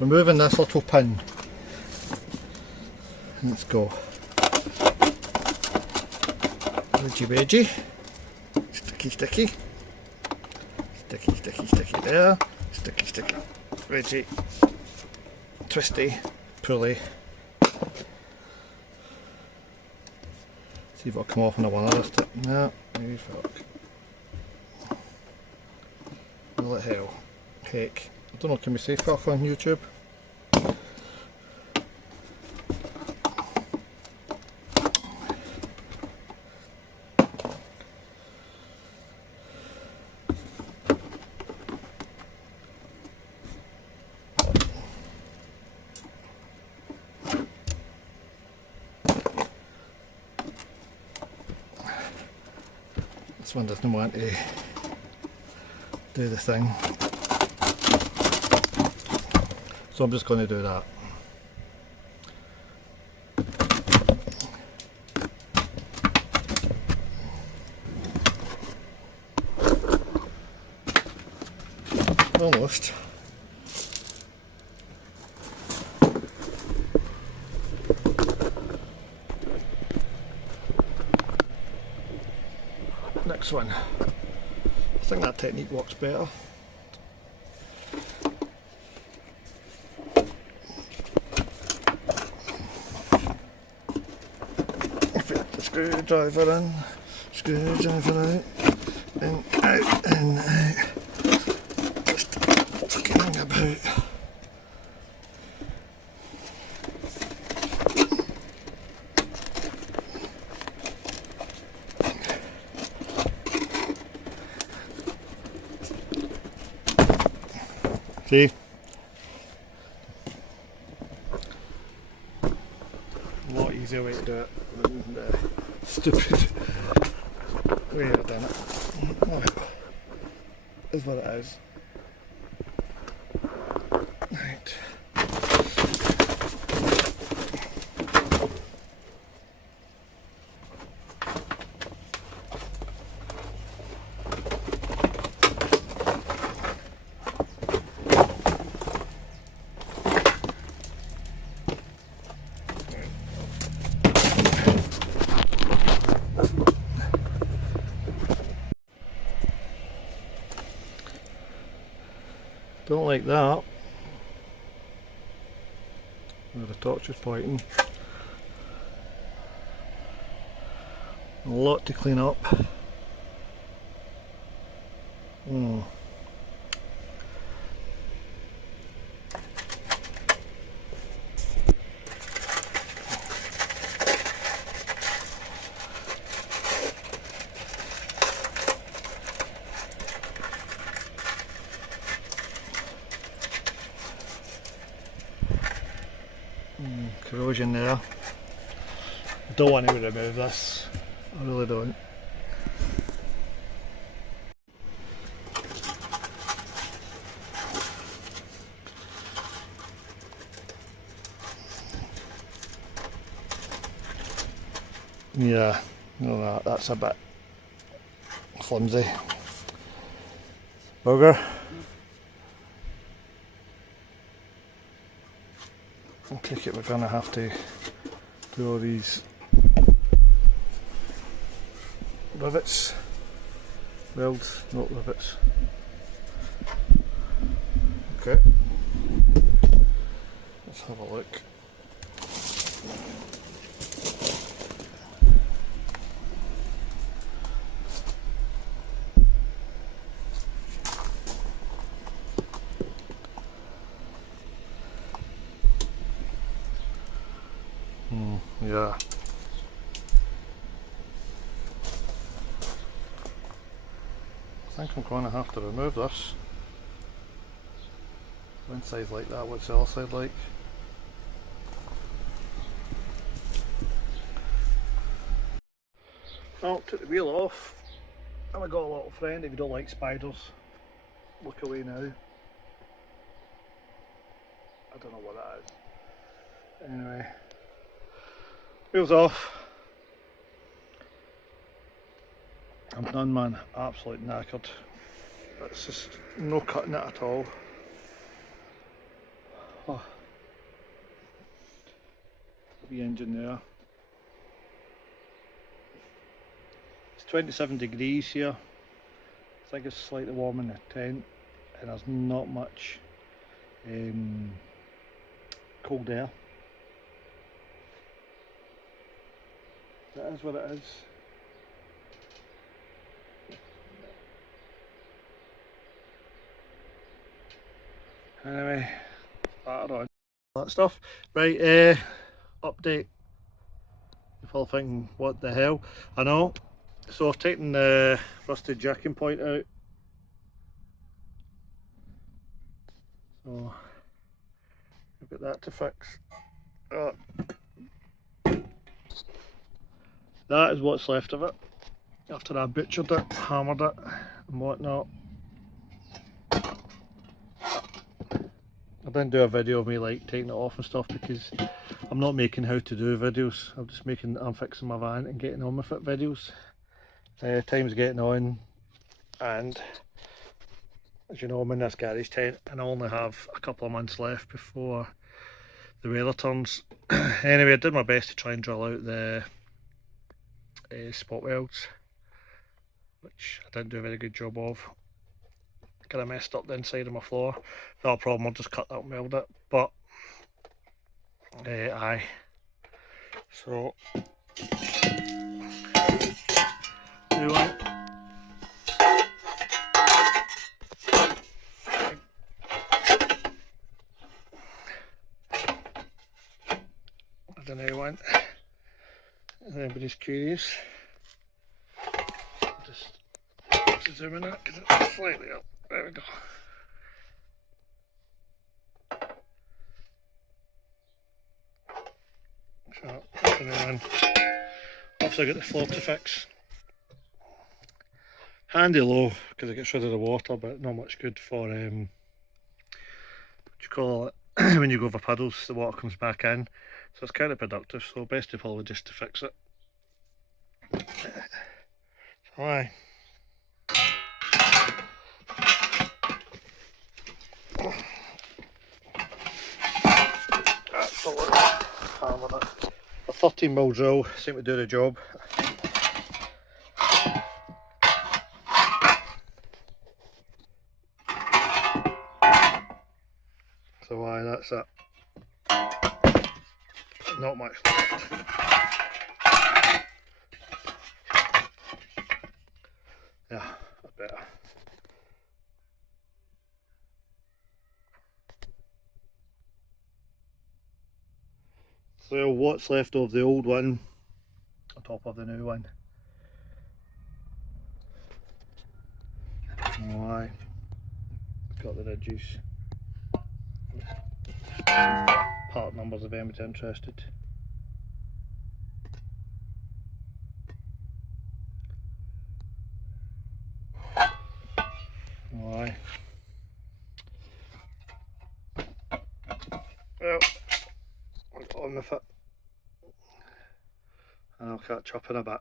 removing this little pin. Let's go. Wedgie wedgie. Sticky sticky. Sticky sticky sticky there. Sticky sticky. Wedgie. Twisty. Pulley. See if it'll come off on the one of this tip. No, you fuck. Will it hell? Heck. I don't know, can we say fuck on YouTube? This one doesn't want to do the thing, so I'm just going to do that. Almost. Next one. I think that technique works better. Fit the screwdriver in, screwdriver out, in, out. Just fucking about. See? A lot easier way to do it than the stupid way I've done it. Oh, is what it is. Right. Don't like that. Where the torch is pointing. A lot to clean up. Corrosion there. I don't want to remove this. I really don't. Yeah, no, that's a bit flimsy. Bugger. I take it we're going to have to do all these rivets, welds, not rivets. Okay, let's have a look. Yeah. I think I'm going to have to remove this. One side's like that, what's the other side like? Well, took the wheel off, and I got a little friend. If you don't like spiders, look away now. I don't know what that is. Anyway. Wheels off. I'm done, man. Absolutely knackered. It's just no cutting it at all. Oh, the engine there. It's 27 degrees here. I think it's slightly warm in the tent, and there's not much cold air. That is what it is. Anyway, batter on that stuff. Right, update. You're all thinking, what the hell? I know. So I've taken the rusted jacking point out. So I've got that to fix. That is what's left of it after I butchered it, hammered it and whatnot. I didn't do a video of me like taking it off and stuff because I'm not making how to do videos. I'm fixing my van and getting on with it videos. Time's getting on, and as you know, I'm in this garage tent and I only have a couple of months left before the weather turns. Anyway, I did my best to try and drill out the spot welds, which I didn't do a very good job of. Kind of messed up the inside of my floor. Not a problem, I'll just cut that and weld it. But aye. So new one. The new one. If anybody's curious, just zoom in it because it's slightly up. There we go. So that's the new one. Obviously I got the floor to fix. Handy low because it gets rid of the water, but not much good for what do you call it? When you go over puddles, the water comes back in. So it's counterproductive, so best of all just to fix it. So aye. Absolutely hammered it. A 13mm drill seemed to do the job. So aye, that's it. Not much left. Yeah, that's better. So what's left of the old one on top of the new one? Oh aye, got the ridges. Part numbers if anybody's interested. Oh aye. Well, I'll get on with it and I'll catch up in a bit.